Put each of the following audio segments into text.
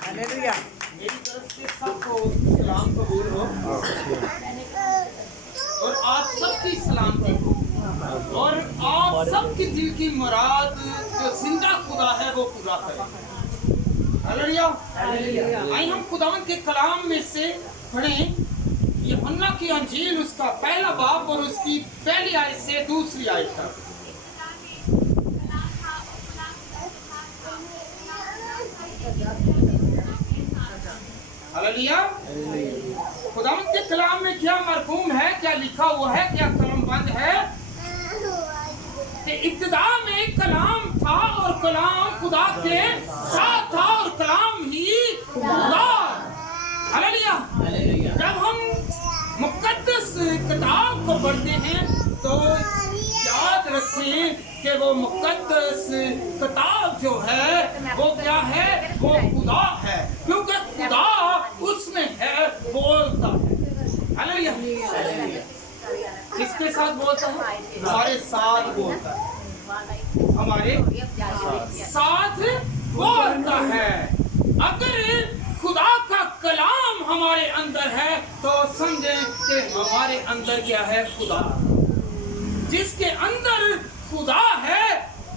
Hallelujah. मेरी तरफ से सबको सलाम कबूल हो और आप सबकी सलामती हो और आप सबकी दिल की मुराद जो जिंदा खुदा है वो पूरा करे। हालेलुया। आइए हम खुदावंद के कलाम में से पढ़ें यूहन्ना की अंजील उसका पहला बाब और उसकी पहली आयत से दूसरी आयत तक। हालेलुया। खुदावंद के कलाम में क्या मरकूम है, क्या लिखा हुआ है, क्या कलमबंद है कि इब्तिदा में कलाम था और कलाम खुदा के साथ था और कलाम ही खुदा। हालेलुया। जब हम मुकद्दस किताब को पढ़ते हैं तो याद रखें कि वो मुकद्दस किताब जो है वो क्या है, वो खुदा है, क्योंकि खुदा उसमें है, बोलता है। हालेलुया। किसके साथ बोलता है? हमारे साथ बोलता है, हमारे साथ बोलता है। अगर खुदा का कलाम हमारे अंदर है तो समझें कि हमारे अंदर क्या है, खुदा। जिसके अंदर खुदा है,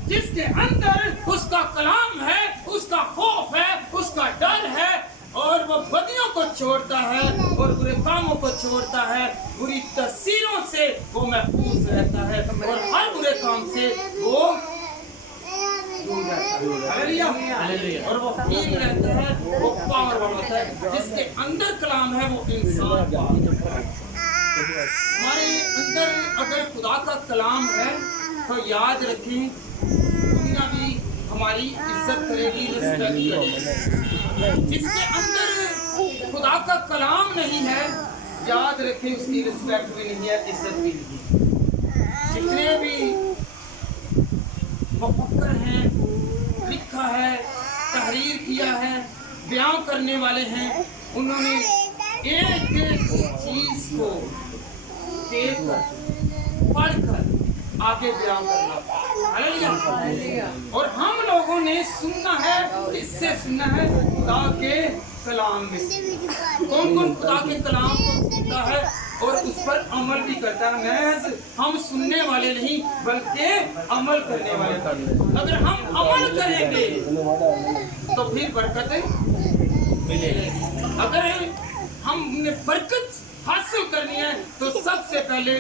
जिसके अंदर उसका कलाम है, उसका खौफ है, उसका डर है और वो बदियों को छोड़ता है और बुरे कामों को छोड़ता है, बुरी तस्वीरों से वो महफूज रहता है और हर बुरे काम से वो दूर रहता है। हालेलुया। और वो हील रहता है, वो पावरफुल होता है। जिसके अंदर कलाम है वो इंसान हमारे अंदर अगर खुदा का कलाम है तो याद रखें दुनिया भी हमारी इज्जत करेगी, रिस्पेक्ट करेगी। जिसके अंदर खुदा का कलाम नहीं है याद रखें उसकी रिस्पेक्ट भी नहीं है, इज्जत भी नहीं। जितने भी मुफक्कर हैं, लिखा है, तहरीर किया है, बयां करने वाले हैं, उन्होंने एक एक चीज को देखकर पढ़कर आगे बयां करना। हालेलुया। और हम लोगों ने सुनना है, इससे सुनना है खुदा के कलाम में। कौन कौन खुदा के कलाम को सुनता है और उस पर अमल भी करता है? महज हम सुनने वाले नहीं बल्कि अमल करने वाले। अगर हम अमल करेंगे तो फिर बरकतें मिलेगी। अगर हमने बरकत हासिल करनी है तो सबसे पहले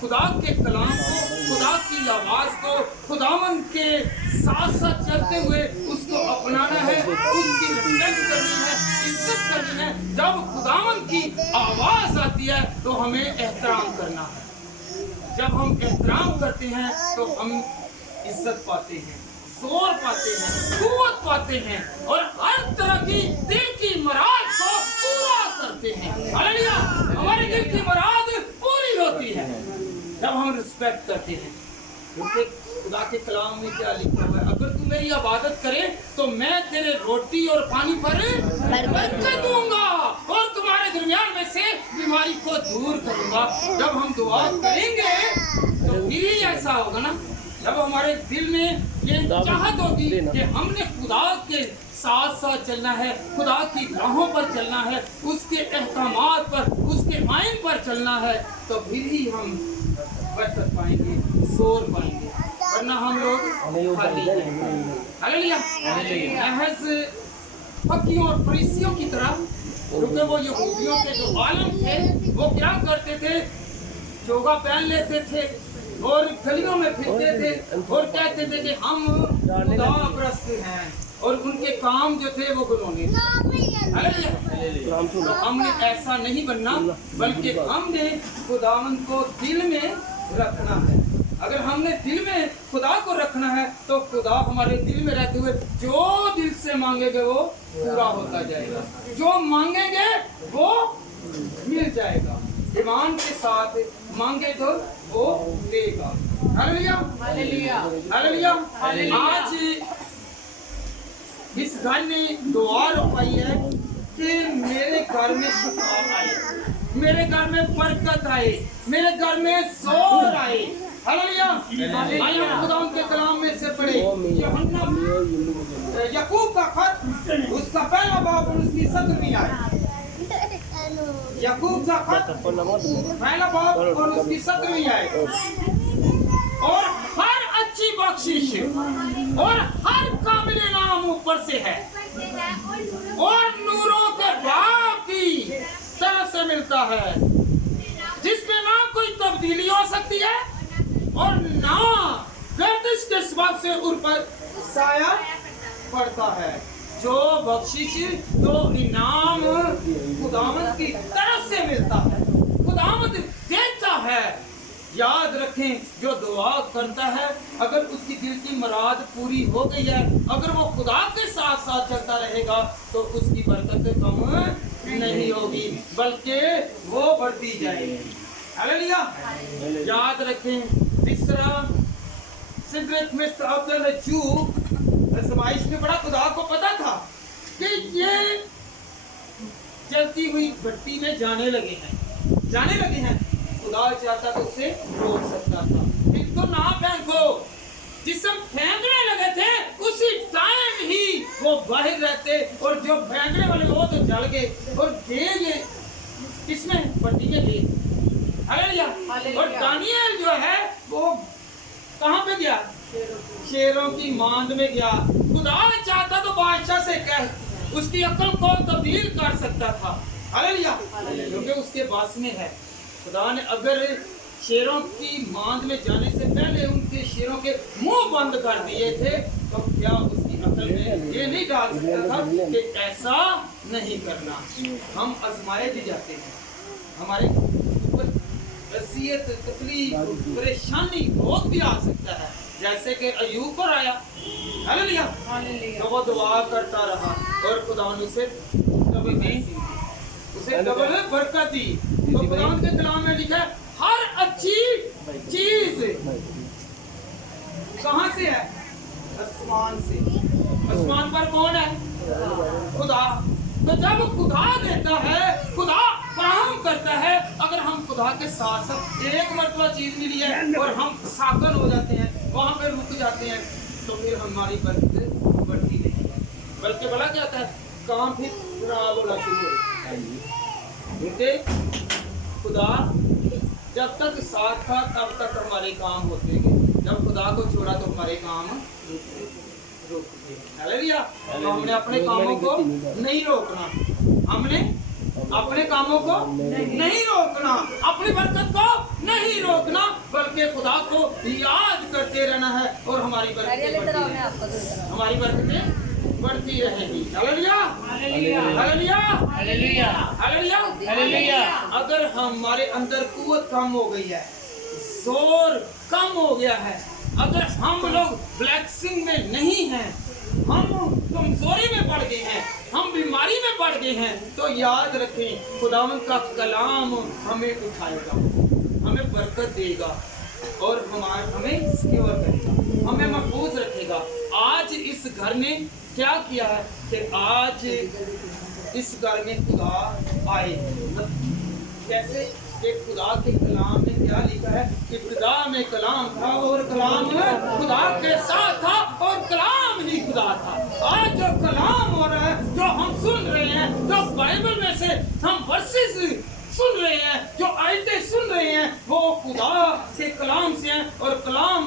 खुदा के कलाम को, खुदा की आवाज को, खुदावंद के साथ साथ चलते हुए उसको अपनाना है, उसकी रिस्पेक्ट करनी है, इज्जत करनी है। जब खुदावंद की आवाज आती है तो हमें एहतराम करना है। जब हम एहतराम करते हैं तो हम इज्जत पाते हैं, जोर पाते हैं, कुव्वत पाते हैं और हर तरह की दिल की मुराद को पूरा करते हैं। हालेलुया। हमारे दिल की मुराद पूरी होती है जब हम रिस्पेक्ट करते हैं। क्योंकि खुदा के कलाम में क्या लिखा हुआ है, अगर तू मेरी इबादत करे तो मैं तेरे रोटी और पानी पर बरकत दूंगा और तुम्हारे दरमियान में से बीमारी को दूर करूंगा। जब हम दुआ करेंगे तो फिर ही ऐसा होगा ना, जब हमारे दिल में ये चाहत होगी कि हमने खुदा के साथ साथ चलना है, खुदा की राहों पर चलना है, उसके अहकामात पर, उसके आइन पर चलना है, तो फिर ही हम बरकत पाएंगे, जोर पाएंगे, वरना हम लोग खाली हैं। हालेलुया। महज फकीरों और फरीसियों की तरह, क्योंकि वो यहूदियों के जो आलम थे वो क्या करते थे, चोगा पहन लेते थे और गलियों में फिरते थे और कहते थे कि हम खुदा परस्त हैं और उनके काम जो थे वो गुनाहे थे। तो हमने ऐसा नहीं बनना बल्कि हमने खुदावंद को दिल में रखना है। अगर हमने दिल में खुदा को रखना है तो खुदा हमारे दिल में रहते हुए जो दिल से मांगेंगे वो पूरा होता जाएगा, जो मांगेंगे वो मिल जाएगा। ईमान के साथ मांगे तो वो देगा। हालेलुया। हालेलुया। आज इस घर ने दुआ रुपाई है कि मेरे घर में शिफा आए, मेरे घर में बरकत आए, मेरे घर में जोर आए, हालेलुया। आइए हम खुदा के कलाम में से पढ़े यूहन्ना याकूब का खत उसका पहला बाब और उसकी 17वीं आयत। याकूब का खत पहला बाब और उसकी 17वीं आयत। और हर अच्छी बख्शिश और हर काबिल नाम ऊपर से है और नूरों के बाग की तरह से मिलता है, जिसमें ना कोई तब्दीली हो सकती है और ना गर्दिश के सबब से उन पर साया पड़ता है। जो बख्शिश जो इनाम खुदावंद की तरफ से मिलता है, खुदावंद देता है। याद रखें, जो दुआ करता है अगर उसकी दिल की मुराद पूरी हो गई है, अगर वो खुदा के साथ साथ चलता रहेगा तो उसकी बरकत कम नहीं होगी बल्कि वो बढ़ती जाएगी। हालेलुया। याद रखें, तीसरा सिगरेट में आजमाइश में बड़ा खुदा को पता था कि ये जलती हुई भट्टी में जाने लगे हैं। खुदा चाहता तो उसे रोक सकता था। इनको ना फेंको। जिसम फेंकने लगे थे उसी टाइम ही वो बाहर रहते और जो फेंकने वाले वो तो जल गए और ये किसमें भट्टी में गए। हालेलुया। और दानियल जो है वो कहाँ पे गया? शेरों की मांद में गया। खुदा चाहता तो बादशाह से कह उसकी अक्ल को तब्दील कर सकता था। हालेलुया। क्योंकि उसके पास में है। खुदा ने अगर शेरों की मांद में जाने से पहले उनके शेरों के मुंह बंद कर दिए थे तो क्या उसकी अकल में ये नहीं डाल सकता था कि ऐसा नहीं करना। हम आजमाए भी जाते हैं, हमारे ऊपर वसीयत तकलीफ परेशानी रोग भी आ सकता है, जैसे कि अय्यूब पर आया। हालेलुया। तो वो दुआ करता रहा और खुदा ने उसे डबल बरकत दी। तो खुदा के कलाम में लिखा है हर अच्छी चीज कहाँ से है? आसमान से। आसमान पर कौन है? खुदा। तो जब खुदा देता है, खुदा फराहम करता है, अगर हम खुदा के साथ साथ एक मरतबा चीज मिली है और हम साकन हो जाते हैं, वहां पे रुक जाते हैं, तो फिर हमारी बरकत बढ़ती नहीं है बल्कि बड़ा क्या होता है, काम फिर खराब होना शुरू होता है। क्योंकि खुदा जब तक साथ था तब तक हमारे काम होते गए, जब खुदा को छोड़ा तो हमारे काम रुक गए। हालेलुया। तो हमने अपने कामों को नहीं रोकना, हमने अपने कामों को नहीं रोकना, अपनी बरकत को नहीं रोकना, बल्कि खुदा को याद करते रहना है और हमारी बरकतें बढ़ती रहेगी। Hallelujah. Hallelujah. Hallelujah. Hallelujah. Hallelujah. अगर हमारे अंदर कुव्वत कम हो गई है, जोर कम हो गया है, अगर हम लोग ब्लेसिंग में नहीं हैं, हम कमजोरी में पड़ गए हैं, हम बीमारी में पड़ गए हैं, तो याद रखें खुदावंद का कलाम हमें उठाएगा, हमें बरकत देगा और हमें सिक्योर करेगा, हमें महफूज रखेगा। आज इस घर ने क्या किया है कि आज इस घर में खुदा आए। कैसे कि खुदा के कलाम में क्या लिखा है, इब्तिदा में कलाम था और कलाम खुदा के साथ था और कलाम ही खुदा था। आज जो कलाम हो रहा है, जो हम सुन रहे हैं, जो बाइबल में से हम वर्सेस सुन रहे हैं, जो आयतें सुन रहे हैं, वो खुदा के कलाम से हैं और कलाम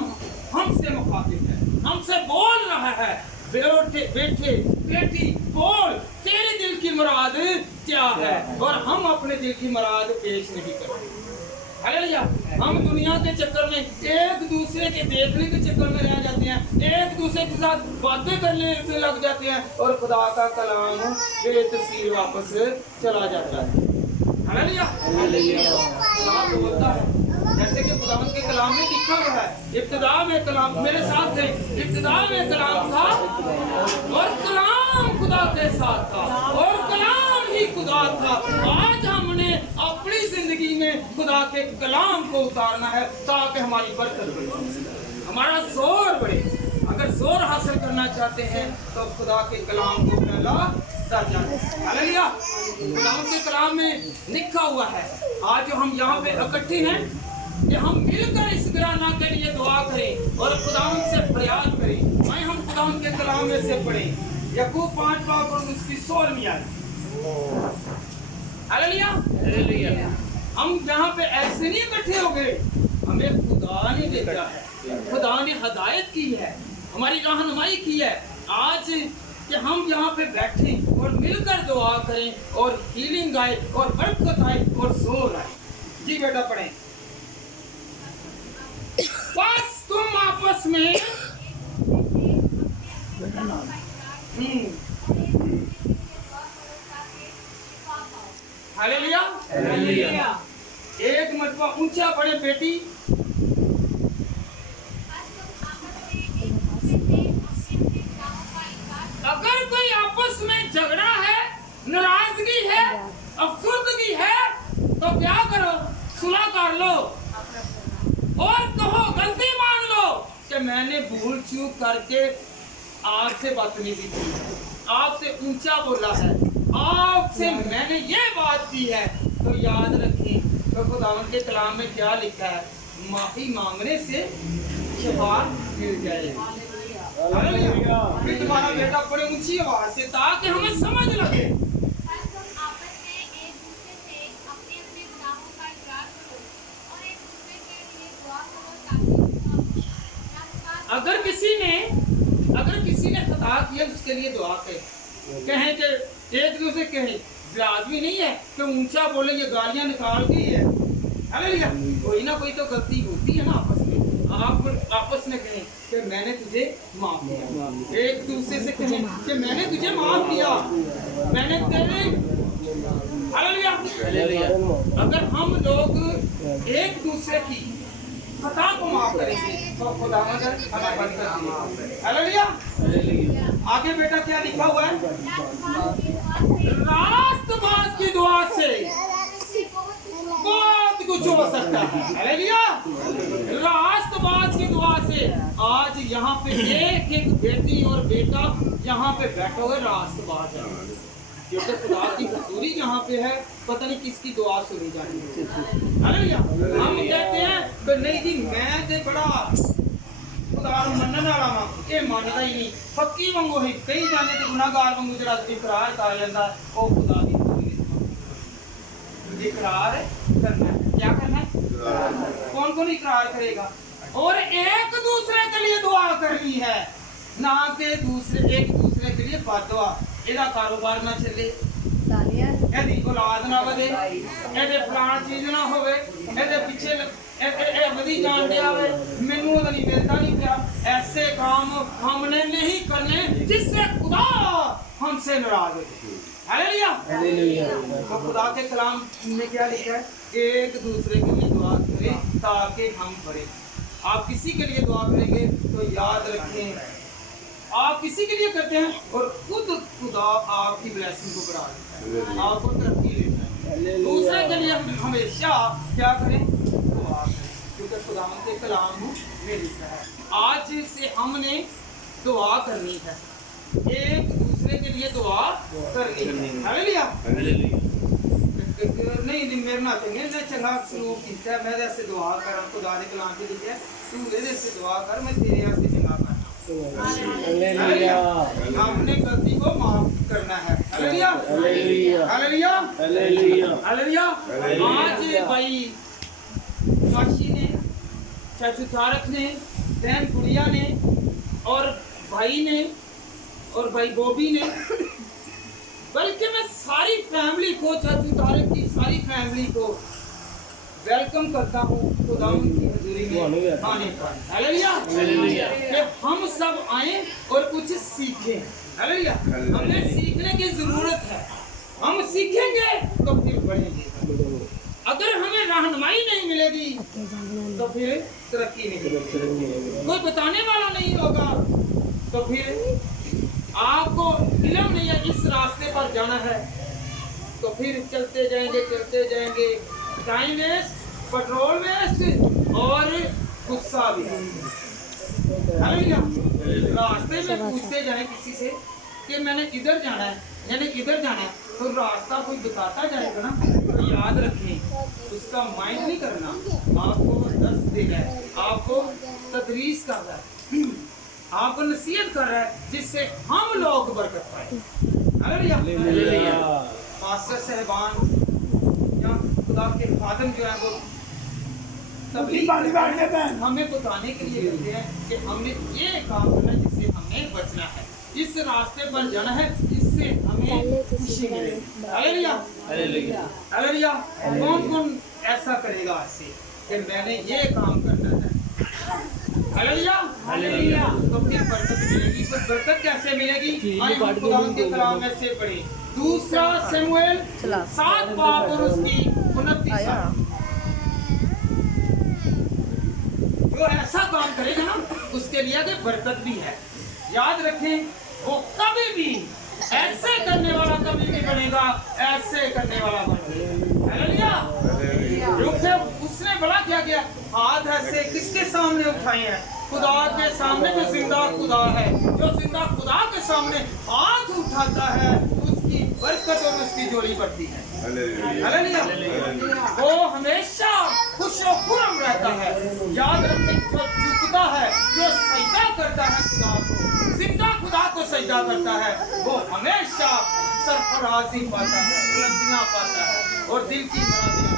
हमसे मुखातिब है, हमसे बोल रहा है। बेटे बेटी बोल, तेरे दिल की मुराद क्या है, और हम अपने दिल की मुराद पेश नहीं करते। हालेलुया। हम दुनिया के चक्कर में एक दूसरे के देखने के चक्कर में रह जाते हैं, एक दूसरे के साथ बातें करने में लग जाते हैं और खुदा का कलाम बेतसीर वापस चला जाता है। हालेलुया। खुदा बोलता है जैसे कि खुदावंद के कलाम में लिखा हुआ है, इब्तिदा में कलाम, मेरे साथ थे, इब्तिदा में कलाम था और कलाम खुदा के साथ था और कलाम ही खुदा था। आज हमने अपनी जिंदगी में खुदा के कलाम को उतारना है ताकि हमारी बरकत बढ़े, हमारा जोर बढ़े। अगर जोर हासिल करना चाहते हैं तो खुदा के कलाम को पहला दर्जा दें। हालेलुया। खुदा के कलाम में लिखा हुआ है। आज जो हम यहाँ पे इकट्ठे हैं, कि हम मिलकर इस घराना के लिए दुआ करें और खुदावंद से फरियाद करें। आए हम खुदावंद के कलाम में से पढ़ें याकूब 5 बाब और उसकी 16वीं आयत। Hallelujah hallelujah. हम यहाँ पे ऐसे नहीं इकट्ठे हो गए, हमें खुदा ने भेजा है, खुदा ने हदायत की है, हमारी रहनुमाई की है आज कि हम यहाँ पे बैठे और मिलकर दुआ करें और हीलिंग आए और बरकत आए और जोर आए। जी बेटा पढ़ें। बस तुम आपस में हालेलुया हालेलुया। एक मरतबा ऊंचा पढ़े बेटी। अगर कोई आपस में झगड़ा है, नाराजगी है, अफसुर्दगी है तो क्या करो, सुलह कर लो और कहो, गलती मान लो कि मैंने भूल चूक करके आपसे बदतमीजी की, आपसे ऊंचा बोला है, आपसे मैंने ये बात की है, तो याद रखें तो खुदावंद के कलाम में क्या लिखा है, माफी मांगने से शिफा मिल जाएगी। हालेलुया। फिर तुम्हारा बेटा बड़ी ऊंची आवाज से ताकि हमें समझ लगे। अगर किसी ने खता किया उसके लिए दुआ कहें कि एक दूसरे कहें, लाजमी नहीं है कि ऊंचा बोलेंगे, गालियां निकाल दी है। हालेलुया। कोई ना कोई तो गलती होती है ना आपस में, आप आपस में कहें कि मैंने तुझे माफ किया, एक दूसरे से कहें कि मैंने तुझे माफ किया, मैंने तेरे। Hallelujah hallelujah. अगर हम लोग एक दूसरे की खता को माफ करेंगे तो खुदावंद हमें बरकत देगा। Hallelujah hallelujah. आगे बेटा क्या लिखा हुआ है, रास्तबाज की दुआ से बहुत कुछ हो सकता है। हालेलुया। रास्तबाज की दुआ से आज यहाँ पे एक एक बेटी और बेटा यहाँ पे बैठा हुआ रास्तबाज है, क्योंकि खुदा की हजूरी यहाँ पे है, पता नहीं किसकी दुआ सुनी जा रही है। हालेलुया। हम कहते हैं कि नहीं जी मैं तो बड़ा खुदा मनने वाला वा, ये मानता ही नहीं, फक्की वांगू है, कई जाने ते गुनाहगार वांगू जरा इकरार कर लेंदा, ओ खुदा दी इकरार करना है। क्या करना है? कौन कौन इकरार करेगा? और एक दूसरे के लिए दुआ करनी है, ना कि एक दूसरे के लिए बददुआ। ਇਹਦਾ ਕਾਰੋਬਾਰ ਨਾ ਚੱਲੇ, ਇਹਦੀ ਔਲਾਦ ਨਾ ਵਧੇ, ਇਹਦੇ ਫਲਾਣਾ ਚੀਜ਼ ਨਾ ਹੋਵੇ, ਇਹਦੇ ਪਿੱਛੇ ਇਹ ਵਧੀ ਜਾਣ ਡਿਆ ਵੇ, ਮੈਨੂੰ ਉਹਦਾ ਨਹੀਂ ਮਿਲਦਾ नहीं ਪਿਆ। ऐसे काम हमने नहीं करने जिससे खुदा हमसे नाराज हो। Hallelujah hallelujah. तो खुदा के कलाम में क्या लिखा है, एक दूसरे के लिए दुआ करें ताकि हम बढ़े। आप किसी के लिए दुआ करेंगे तो याद रखें आप किसी के लिए करते हैं और खुद खुदा आपकी ब्लेसिंग को बढ़ा देता है, आपको तरक्की देता है। दूसरे के लिए हम हमेशा क्या करें, दुआ करें, क्योंकि खुदा के कलाम में लिखा है आज से हमने दुआ करनी है, एक दूसरे के लिए दुआ करनी है। हालेलुया नहीं मेरे ना चंगे ने चंगा सलूक कीता है, मैं ऐसे दुआ करा, खुदा के कलाम में लिखा है तू मेरे से दुआ कर, मैं तेरे वास्ते चंगा करना। हालेलुया। हमने गलती को माफ करना है। Hallelujah hallelujah hallelujah hallelujah. आज भाई काशी ने, चाचू तारक ने, बहन गुड़िया ने और भाई ने और भाई बॉबी ने, बल्कि मैं सारी फैमिली को, चाचू तारक की सारी फैमिली को वेलकम करता हूँ खुदावंद की हजूरी में आने पर। Hallelujah hallelujah. कि हम सब आए और कुछ सीखें। हालेलुया। हमें सीखने की जरूरत है, हम सीखेंगे तो फिर बढ़ेंगे। अगर हमें रहनुमाई नहीं मिलेगी तो फिर तरक्की नहीं मिलेगी, कोई बताने वाला नहीं होगा तो फिर आपको इल्म नहीं है इस रास्ते पर जाना है, तो फिर चलते जाएंगे, टाइम वेस्ट, पेट्रोल वेस्ट और गुस्सा भी। हालेलुया। रास्ते में पूछते जाएं किसी से कि मैंने इधर जाना है, यानी इधर जाना है, तो रास्ता कोई बताता जाएगा ना, तो याद रखें उसका माइंड नहीं करना, आपको दर्स दे रहा है, आपको तदरीस कर रहा है, आपको नसीहत कर रहा है, जिससे हम लोग बरकत पाए। हालेलुया। पास्टर साहबान या खुदा के खादिम जो है वो तबलीग हमें बताने के लिए कहते हैं कि हमने ये काम करना है जिससे हमें बचना है, इस रास्ते पर जाना है जिससे हमें खुशी मिलेगी। Hallelujah hallelujah. कौन कौन ऐसा करेगा ऐसे कि मैंने ये काम करना है? Hallelujah hallelujah. तो फिर बरकत मिलेगी। तो बरकत कैसे मिलेगी? आइए हम खुदा के कलाम में से पढ़ें, दूसरा शमूएल 7 बाब और उसकी 29 आयत। जो ऐसा काम करेगा ना उसके लिए आगे बरकत भी है। याद रखें, वो कभी भी ऐसे करने वाला कभी नहीं बनेगा, ऐसे करने वाला बनेगा। हालेलुया। क्योंकि उसने बड़ा क्या किया, हाथ ऐसे किसके सामने उठाए हैं? खुदा के सामने, जो जिंदा खुदा है, जो जिंदा खुदा के सामने हाथ उठाता है उसकी बरकत और उसकी जोड़ी बढ़ती है। हालेलुया। वो हमेशा खुश और खुर्म रहता है। याद रखें, जो झुकता है, जो सजदा करता है खुदा को, जिंदा खुदा को सजदा करता है, वो हमेशा सरफराजी पाता है, बुलंदियां पाता है और दिल की मुरादियां।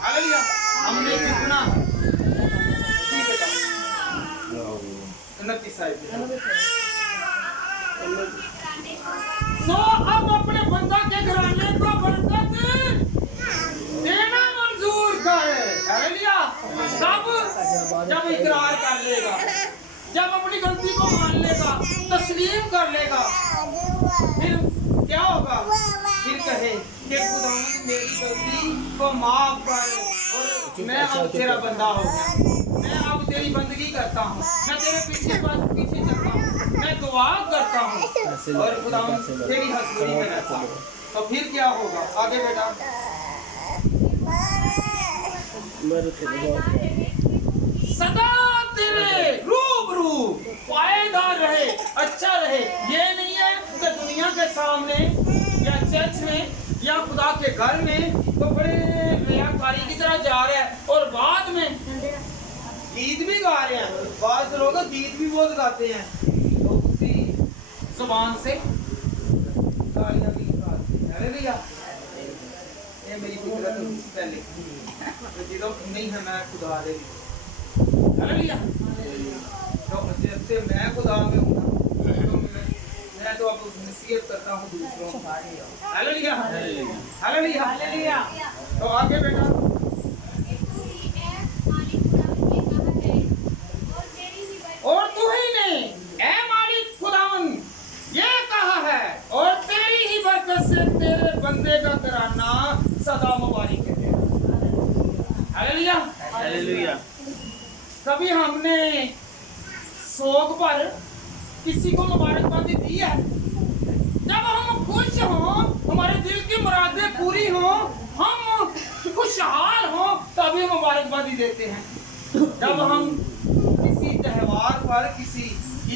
हालेलुया। हमने झुकना है। ठीक है सो अब अपने बंदा के घराने को बरकत देना मंजूर करे। हालेलुया। कब? जब इकरार कर लेगा, जब अपनी गलती को मान लेगा, तस्लीम कर लेगा, फिर क्या होगा? फिर कहे कि खुदा मेरी गलती को माफ कर और मैं अब तेरा बंदा हो गया, मैं अब तेरी बंदगी करता हूँ, मैं तेरे पीछे चलता हूँ, मैं दुआ करता हूँ और खुदा तेरी हज़ूरी में रहता हूँ। तो फिर क्या होगा? आगे बेटा सदा तेरे रूबरू पायेदार रहे, अच्छा रहे। ये नहीं है कि दुनिया के सामने या चर्च में या खुदा के घर में तो बड़े रियाकारी की तरह जा रहे हैं और बाद में गीत भी गा रहे हैं। बाद लोग गीत भी बहुत गाते हैं, तो उसी जुबान से गालियां भी गाते हैं। हालेलुया। ये मेरी फितरत पहले जो नहीं है, मैं खुदा दे। हालेलुया। तो जब से मैं खुदा में हूँ तो मैं तो अब नसीहत करता हूँ दूसरों को। Hallelujah hallelujah hallelujah. तो आगे बेटा और तू ही ने ऐ मालिक खुदावन ये कहा है और तेरी ही बरकत से तेरे बंदे का घराना सदा मुबारक है। Hallelujah hallelujah. कभी हमने सोग पर किसी को मुबारकबादी दी है? जब हम खुश हों, हमारे दिल की मुरादें पूरी हों, हम खुशहाल हों, तभी मुबारकबादी देते हैं। जब हम किसी त्योहार पर, किसी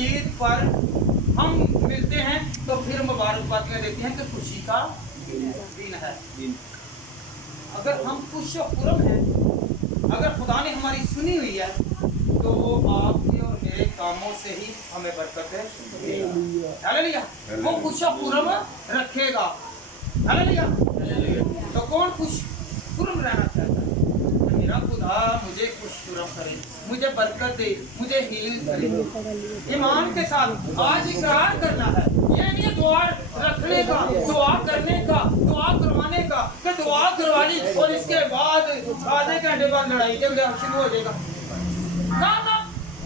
ईद पर हम मिलते हैं तो फिर मुबारकबादियाँ देते हैं कि खुशी का दिन है। अगर हम खुश और खुर्म हैं, अगर खुदा ने हमारी सुनी हुई है, तो वो आपके और मेरे कामों से ही हमें बरकत है। हालेलुया। वो खुश और खुर्म रखेगा। हालेलुया। तो कौन खुश खुर्म रहना चाहता है? मेरा खुदा मुझे खुश खुर्म करे, मुझे बरकत दे, मुझे हील करे। ईमान के साथ आज इकरार करना है। ये नहीं दुआ रखने का, दुआ करने का, दुआ करवाने का, कि दुआ करवानी और इसके बाद आधे घंटे बाद लड़ाई झगड़ा शुरू हो जाएगा। ना ना,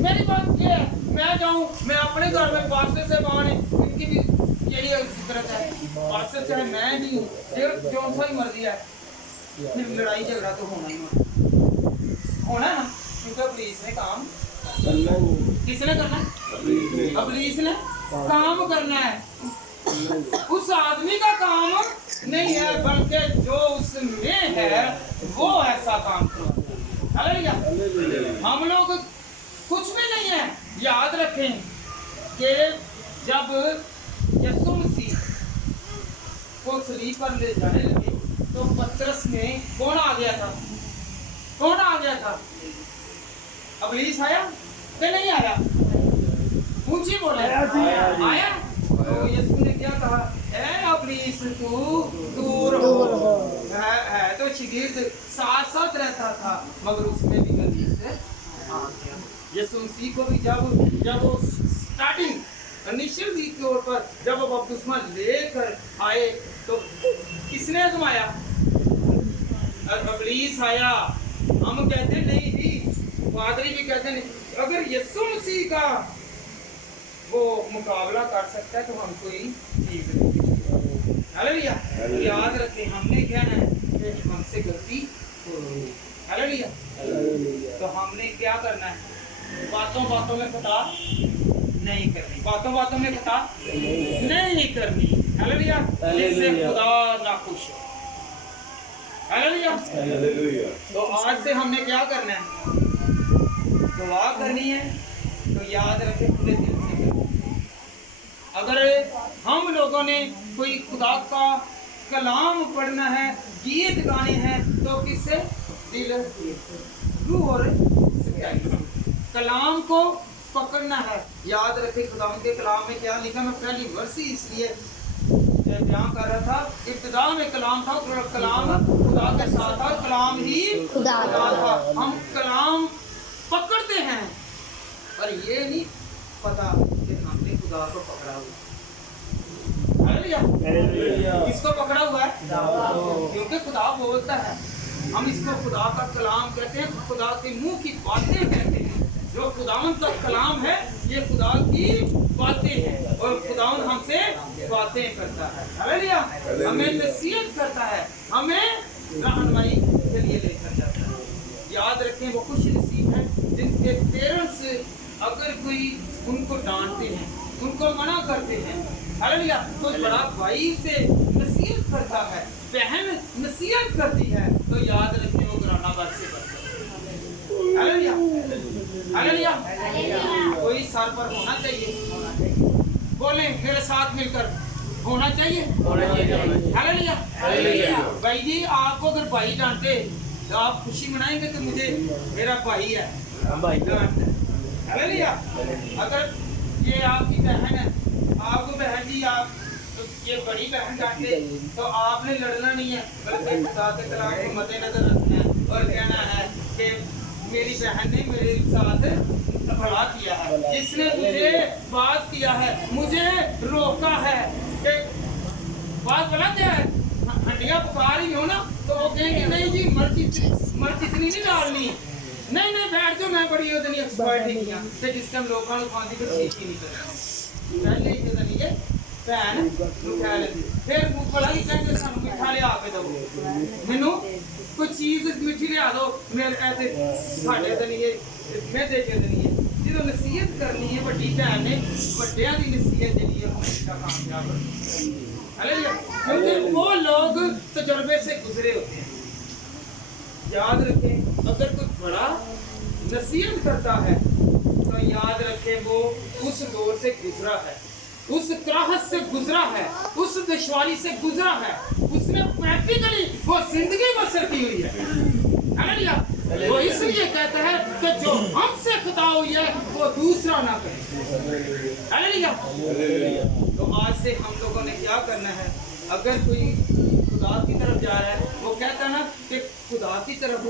मेरी बात ये है, मैं जाऊं, मैं अपने घर में पास्टर से बाने, इनकी भी यही फितरत है। पास्टर चाहे मैं नहीं हूँ, जो सा ही मर्जी है, फिर लड़ाई झगड़ा तो होना ही होना है ना, क्योंकि पुलिस ने काम किसने करना है? पुलिस ने काम करना है। उस आदमी का काम नहीं है, बल्कि जो उसमें है वो ऐसा काम करता है। हालेलुया। हम लोग कुछ भी नहीं है। याद रखें कि जब यीशु मसीह को सलीब पर ले जाने लगे तो पतरस में कौन आ गया था? कौन आ गया था? इब्लीस आया कि नहीं आया? ऊंची बोले आया। तो यीशु ने क्या कहा? ए इब्लीस तू दूर हो। है तो शिगिर्द साथ साथ रहता था मगर उसमें भी गलती से आ गया। यीशु मसीह को भी जब वो स्टार्टिंग इनिशियल वीक के तौर पर जब वो बपतिस्मा लेकर आए तो किसने आजमाया? इब्लीस आया। हम कहते नहीं जी, पादरी भी कहते नहीं। अगर यीशु मसीह का वो मुकाबला कर सकता है तो हम कोई चीज नहीं। हालेलुया। याद रखें, हमने क्या है कि हमसे गलती हो रही है। हालेलुया। तो हमने क्या करना है? बातों बातों में खता नहीं करनी, बातों बातों में खता नहीं करनी। हालेलुया। इससे खुदा नाखुश है। हालेलुया। तो आज से हमने क्या करना है? दुआ करनी है। तो याद रखें पूरे दिल से करनी। अगर हम लोगों ने कोई खुदा का कलाम पढ़ना है, गीत गाने हैं तो किससे? दिल, रूह और सच्चाई। कलाम को पकड़ना है। याद रखें खुदा के कलाम में क्या लिखा? मैं पहली वर्सी इसलिए बयान कर रहा था। इब्तिदा में कलाम था, कलाम खुदा के साथ था, कलाम ही खुदा था। हम कलाम पकड़ते हैं पर ये नहीं पता कि हमने खुदा को पकड़ा हुआ। हालेलुया। किसको पकड़ा हुआ है? क्योंकि खुदा बोलता है। हम इसको खुदा का कलाम कहते हैं, खुदा के मुंह की बातें कहते हैं। जो खुदावन का कलाम है ये खुदा की बातें हैं और खुदावन हमसे बातें करता है। हालेलुया। हमें नसीहत करता है, हमें रहनुमाई के लिए लेकर जाता है। याद रखें वो खुश नसीब है जिनके पेरेंट्स अगर कोई उनको डांटते हैं, उनको मना करते हैं। हालेलुया। तो बड़ा भाई से नसीहत करता है, बहन नसीहत करती है तो याद रखें वो घराना बर से करता है। हालेलुया। हालेलुया। कोई सर पर होना चाहिए। बोले मेरे साथ मिलकर होना चाहिए। हालेलुया। भाई जी, आपको अगर भाई डांटे तो आप खुशी मनाएंगे कि मुझे मेरा भाई है। हालेलुया। अगर ये आपकी बहन है, आपको बहन जी आप तो ये बड़ी बहन डांटे तो आपने लड़ना नहीं है, बल्कि खुदा के कलाम को मद्देनजर रखना है और कहना है कि मेरी बहन ने मेरे साथ भला किया है, जिसने मुझे बात किया है, मुझे रोका है कि बात गलत है। हंडियाँ पुकार रही हो ना तो वो कहेंगे नहीं जी मर्च इतनी नहीं डालनी। नहीं बैठ जाओ, मैं बड़ी उतनी एक्सपर्ट ही किया ते जिस टाइम लोगों को खांदी तो ठीक ही नहीं करना। पहले ही तो नहीं है भैन उठा लेती फिर भला ही कहेंगे सानू मिठा लिया के दो, मैनू कोई चीज मिठी लिया दो, मेरे ऐसे साडे ते नहीं है मैं दे के नहीं है। जो नसीहत करनी है बड़ी भैन ने बड़ियां दी नसीहत जेडी है हमेशा कामयाब होती है। हालेलुया। क्योंकि वो लोग तजुर्बे से गुजरे होते हैं। याद रखें अगर कोई बड़ा नसीहत करता है तो याद रखें वो उस दौर से गुजरा है, उस कराहत से गुजरा है, उस दुश्वारी से गुजरा है, उसने प्रैक्टिकली वो जिंदगी बसर की हुई है। हालेलुया। वो इसलिए कहता है कि जो हमसे खता हुई है वो दूसरा ना करे। हालेलुया। तो आज से हम लोगों ने क्या करना है? अगर कोई खुदा की तरफ जा रहा है, वो कहता है ना कि खुदा की तरफ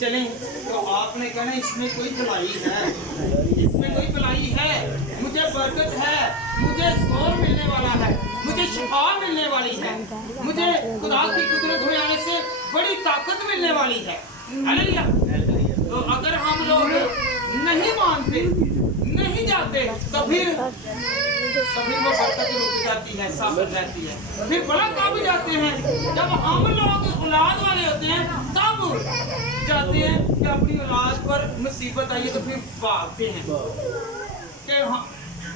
चलें, तो आपने कहना इसमें कोई भलाई है, इसमें कोई भलाई है, मुझे बरकत है, मुझे जोर मिलने वाला है, मुझे शिफा मिलने वाली है, मुझे खुदा की कुदरत में आने से बड़ी ताकत मिलने वाली है। हालेलुया। तो अगर हम लोग नहीं मानते, नहीं जाते तो फिर वो बरकत रुक जाती है, साबित रहती है। फिर बड़ा कब जाते हैं? जब हम लोग औलाद वाले होते हैं तब जाते हैं कि अपनी औलाद पर मुसीबत आई है तो फिर भागते हैं कि हाँ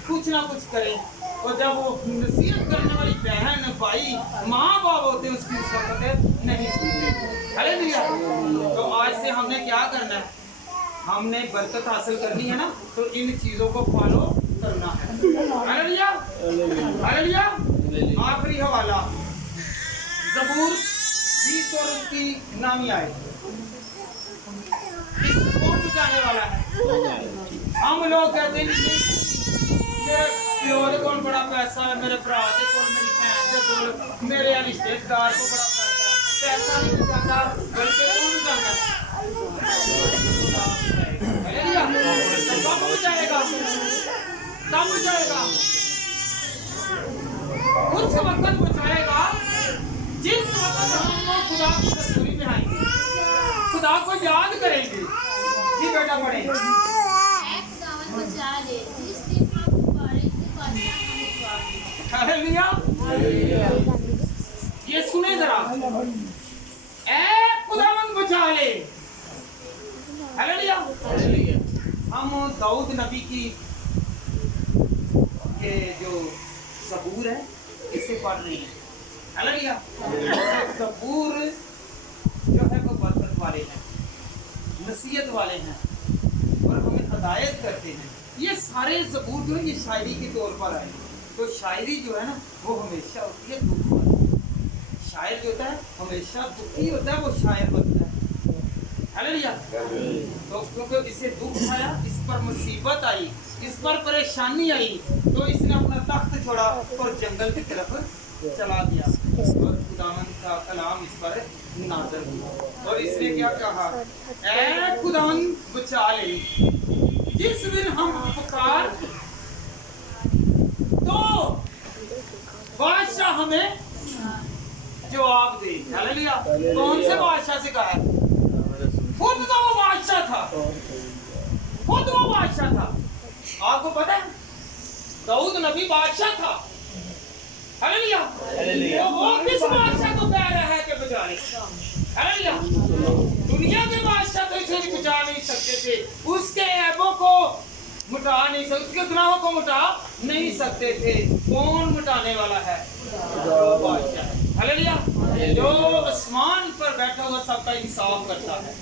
कुछ ना कुछ करें। और जब वो नसीहत करने वाली बहन भाई माँ बाप होते हैं उसकी उस वक्त नहीं सुनते। हालेलुया। तो आज से हमने क्या करना है? हमने बरकत हासिल करनी है ना तो इन चीजों को फॉलो करना है। हालेलुया। हालेलुया। आखिरी हवाला जबूर 20 और उसकी नामी आए, कौन बचाने वाला है? हम लोग कहते हैं मेरे प्यो दे कोल बड़ा पैसा है, मेरे भरा दे कोल, मेरी भैन दे कोल, मेरे रिश्तेदार को बड़ा पैसा है, पैसा नहीं बचाता बल्कि कौन बचाता है? कब बचाएगा? कब बचाएगा? उस वक्त बचाएगा जिस वक्त हम खुदा की तस्वीर में आएंगे, खुदा को याद करेंगे। जी बेटा पढ़े। हालेलुया। ये सुने जरा, ए खुदावंद बचा ले। हालेलुया। हम दाऊद नबी की ये जो ज़बूर है इससे पढ़ रही हैं। हालेलुया। ज़बूर जो है वो बरकत वाले हैं, नसीहत वाले हैं और हमें हदायत करते हैं। ये सारे ज़बूर जो है ये शायरी के तौर पर आए। तो शायरी जो है ना वो हमेशा होती है दुख वाली। शायर जो होता है हमेशा दुखी होता है, वो शायर बनता है। हालेलुया। तो क्योंकि इसे दुख आया, इस पर मुसीबत आई, इस पर परेशानी आई, तो इसने अपना तख्त छोड़ा और जंगल की तरफ चला दिया और खुदावंद का कलाम इस पर नाज़िल हुआ और इसने क्या कहा? ऐ खुदावंद बचा ले, जिस दिन हम पुकार तो बादशाह हमें जवाब दे। हालेलुया। कौन से बादशाह से कहा? खुद तो वो बादशाह था, खुद वो बादशाह था। आपको पता है दाऊद नबी बादशाह था। हालेलुया। तो वो किस बादशाह को कह रहा है कि बचा ले? हालेलुया। दुनिया के बादशाह तो इसे बचा नहीं सकते थे, उसके ऐबों को मिटा नहीं सकते, उसके गुनाहों को मिटा नहीं सकते थे। कौन मिटाने वाला है? जो बादशाह है। हालेलुया। जो आसमान पर बैठा हुआ सबका इंसाफ करता है,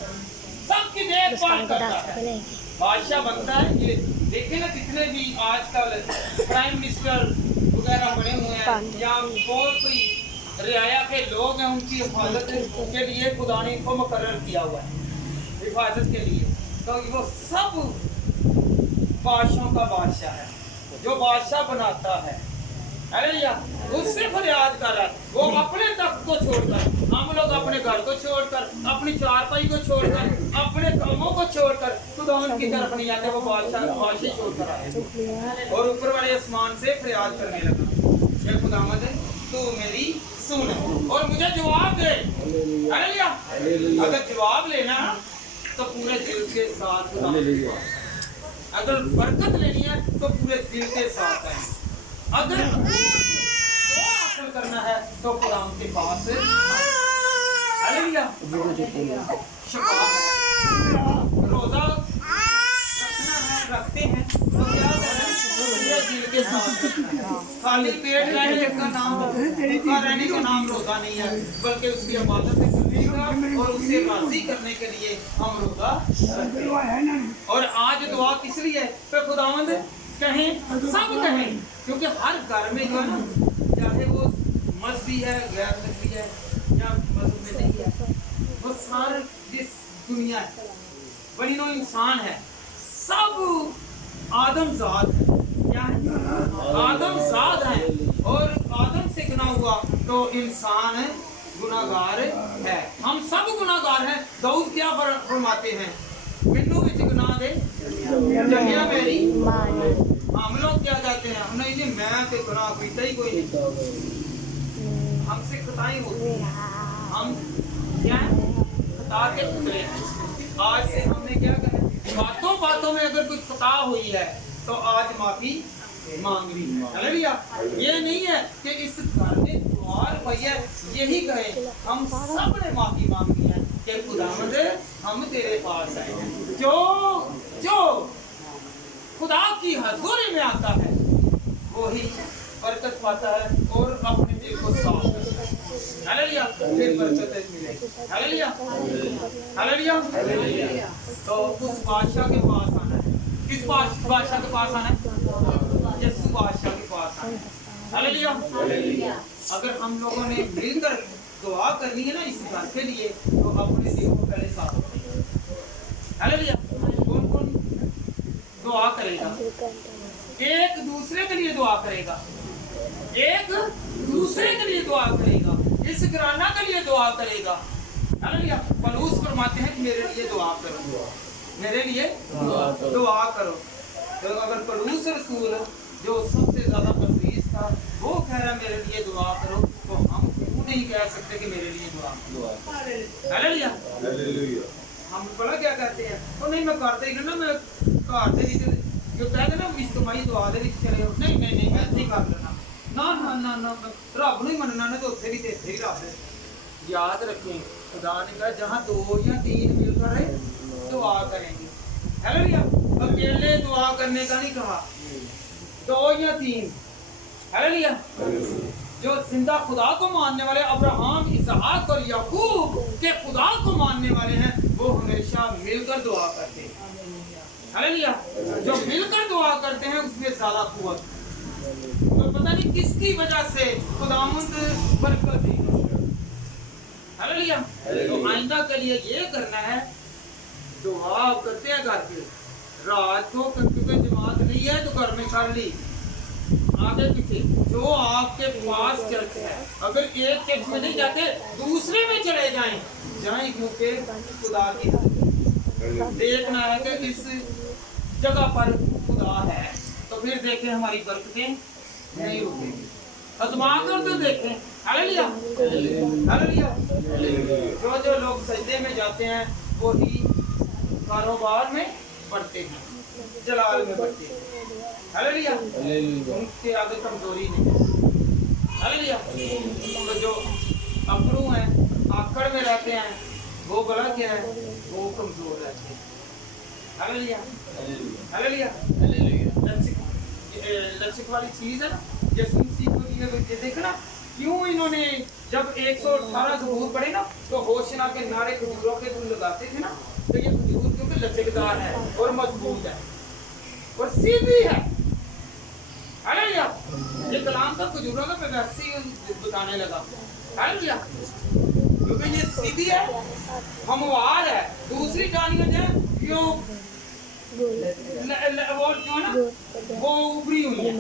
सबकी देखभाल करता है, बादशाह बनता है। ये देखिए ना कितने भी आजकल प्राइम मिनिस्टर वगैरह बने हुए हैं या बहुत कोई रियाया के लोग हैं, उनकी हिफाजत के लिए खुदा ने इनको मुकर्रर किया हुआ है हिफाजत के लिए। तो वो सब बादशाहों का बादशाह है, जो बादशाह बनाता है। हालेलुया। उससे फरियाद कर रहा है। वो अपने तख्त को छोड़कर, हम लोग अपने घर को छोड़कर, अपनी चारपाई को छोड़कर, अपने कामों को छोड़कर खुदावंद की तरफ नहीं आते। वो बादशाह छोड़कर आए और ऊपर वाले आसमान से फरियाद करने लगा, ये खुदावंद तू मेरी सुन और मुझे जवाब दे। हालेलुया। अगर जवाब लेना तो पूरे दिल के साथ, अगर बरकत लेनी है तो पूरे दिल के साथ है। अगर तो हासिल करना है तो खुदावंद के पास। हालेलुया। शफा है, रोजा रखना है, रखते हैं तो क्या करें? पूरे दिल के साथ। खाली पेट रहने का नाम, भूखा रहने का नाम रोजा नहीं है, बल्कि उसकी इबादत करने का और उसे राजी करने के लिए हम रोजा रखते हैं। और आज दुआ किस लिए? तो खुदावंद कहें, सब कहें, क्योंकि हर घर में जो है ना, चाहे वो मजहबी है, गैर मजहबी है या मजहब में नहीं है, वो सारे जिस दुनिया है बनी नो इंसान है, सब आदम ज़ात है। क्या है? आदम ज़ात है और आदम से गुनाह हुआ तो इंसान गुनाहगार है। हम सब गुनाहगार हैं। दाऊद क्या फरमाते हैं? मैनू विच गुनाह दे जगिया मेरी। हम लोग क्या कहते हैं? नहीं जी मैं तो गुनाह कीता ही कोई नहीं, हमसे खताएं होती हैं, हम क्या है? खता के पुतले हैं। आज से हमने क्या करना? बातों बातों में अगर कोई खता हुई है तो आज माफी मांग ली। हालेलुया। ये नहीं है कि इस घर में द्वार भैया यही कहे, हम सब ने माफी मांगी है कि खुदावंद हम तेरे पास आए हैं। जो जो खुदा की हजूरी में आता है वही बरकत पाता है और अपने दिल को साफ करता है। हालेलुया। फिर बरकत मिलेगी। हालेलुया। हालेलुया। तो उस बादशाह के पास आना है। किस बादशाह के पास आना है? यीशु बादशाह के पास आना है। हालेलुया। अगर हम लोगों ने मिलकर दुआ करनी है ना इस घर के लिए, तो अपने दिल को पहले साफ करें। हालेलुया। कौन कौन दुआ करेगा? एक दूसरे के लिए दुआ करेगा, एक दूसरे के लिए दुआ करेगा, इस घराना के लिए दुआ करेगा। हालेलुया। पौलुस फरमाते हैं कि मेरे लिए दुआ करो, मेरे लिए दुआ करो। तो अगर पौलुस रसूल जो सबसे ज्यादा अजीज था वो कह रहा मेरे लिए दुआ करो, तो हम क्यों नहीं कह सकते कि मेरे लिए दुआ करो? हालेलुया। हम बड़ा क्या कहते हैं, तो नहीं मैं करते ही ना, मैं घर दे जो कहते ना इज्तिमाई दुआ दे विच चले हो, नहीं नहीं नहीं मैं नहीं कर लेना, ना ना ना ना रब नहीं मनना ने, तो उत्थे भी ते इत्थे ही रब है। याद रखें, खुदा ने कहा जहाँ 2 या 3 मिलकर है दुआ करेंगे। हालेलुया। अकेले दुआ करने का नहीं कहा, 2 या 3। हालेलुया। जो जिंदा खुदा को मानने वाले अब्राहम, इसहाक और याकूब के खुदा को मानने वाले हैं, वो हमेशा मिलकर दुआ करते हैं। हालेलुया। जो मिलकर दुआ करते हैं उसमें ज्यादा कुव्वत। तो पता नहीं किसकी वजह से खुदावंद बरकत देगा। हालेलुया। तो आइंदा के लिए ये करना है, दुआ करते हैं घर पे रात को, क्योंकि जमात नहीं है तो घर में कर ली, आगे पीछे जो आपके पास चर्च है, अगर एक चर्च में नहीं जाते दूसरे में चले जाएं, क्योंकि खुदा की देखना है कि इस जगह पर खुदा है, तो फिर देखें हमारी बरकतें नहीं रुकेंगी। आजमा कर तो देखें। हालेलुया। हालेलुया। जो लोग सजदे में जाते हैं वही कारोबार में बढ़ते हैं, जलाल में बढ़ते हैं। हालेलुया। उनके आगे कमजोरी नहीं। हालेलुया। तो जो अकड़ू हैं, आकड़ में रहते हैं, वो गला क्या है, वो कमजोर रहते हैं। हालेलुया। हालेलुया। लचक वाली चीज है ना, यीशु मसीह को ये देखना क्यों इन्होंने जब 118 ज़बूर पढ़े ना, तो होशना के नारे खजूरों के तुम लगाते थे ना, तो ये खजूर क्योंकि लचकदार है और मजबूत है और सीधी है। हालेलुया। ये कलाम का खजूरों का मैं वैसे ही बताने लगा। हालेलुया। क्योंकि ये सीधी है, हमवार है। दूसरी डालियां जो यो वो जो है ना वो उभरी हुई है।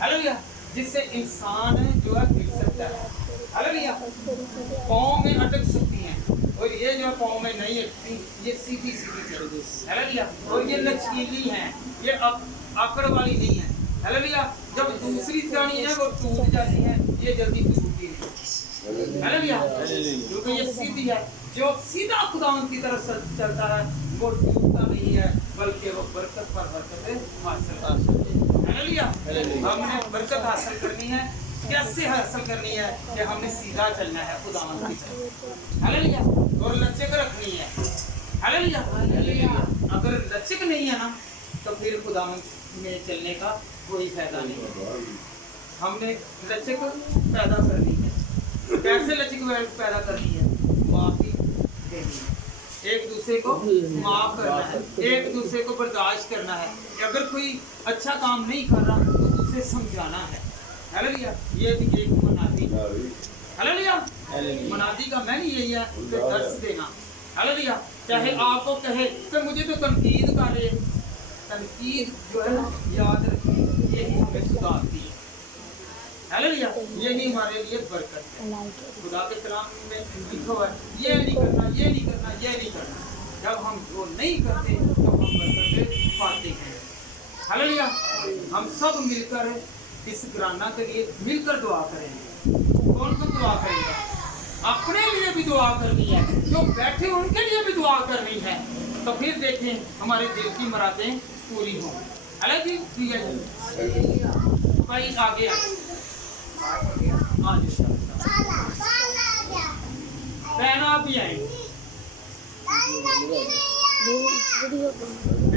हालेलुया। जिससे इंसान जो है गिर सकता है। हालेलुया। पाँव में अटक सकती हैं, और ये जो पाँव में नहीं अटकती, ये सीधी सीधी चलेगी। हालेलुया। और ये लचकीली हैं, ये आकड़ वाली नहीं है। हालेलुया। जब दूसरी डाली है वो टूट जाती है, ये जल्दी टूटती नहीं। हालेलुया। क्योंकि ये सीधी है। जो सीधा खुदावंद की तरफ चलता है वो टूटता नहीं है, बल्कि वो बरकत पर बरकत हासिल करता है। हालेलुया। हमने बरकत हासिल करनी है, कैसे हासिल करनी है कि हमने सीधा चलना है खुदावंद की तरफ। हालेलुया। और लचक रखनी है। हालेलुया। अगर लचक नहीं है ना, तो फिर खुदावंद में चलने का कोई फायदा नहीं। हमने लचक पैदा करनी है। कैसे लचक पैदा करनी है? माफी देनी है, एक दूसरे को माफ करना है, एक दूसरे को बर्दाश्त करना है। अगर कोई अच्छा काम नहीं कर रहा तो उसे समझाना है। हालेलुया। ये भी एक मनादी। हालेलुया। मनादी का मैंने यही है कि दर्श देना। हालेलुया। चाहे आपको कहे कि मुझे तो तनकीद करे, तनकीद जो है याद रखिए, यही हमें सुधारती है। हालेलुया। यही हमारे लिए बरकत है। खुदा के कलाम में लिखा हुआ है, ये नहीं करना, ये नहीं करना, ये नहीं करना। जब हम वो नहीं करते तो हम बरकतें पाते हैं। हालेलुया। हम सब मिलकर इस घराना के लिए मिलकर दुआ करेंगे। कौन कौन दुआ करेगा? अपने लिए भी दुआ करनी है, जो बैठे उनके लिए भी दुआ करनी है। तो फिर देखें हमारे दिल की मुरादें पूरी हों। हालेलुया। भाई आगे आए, बहन आप भी आएंगे।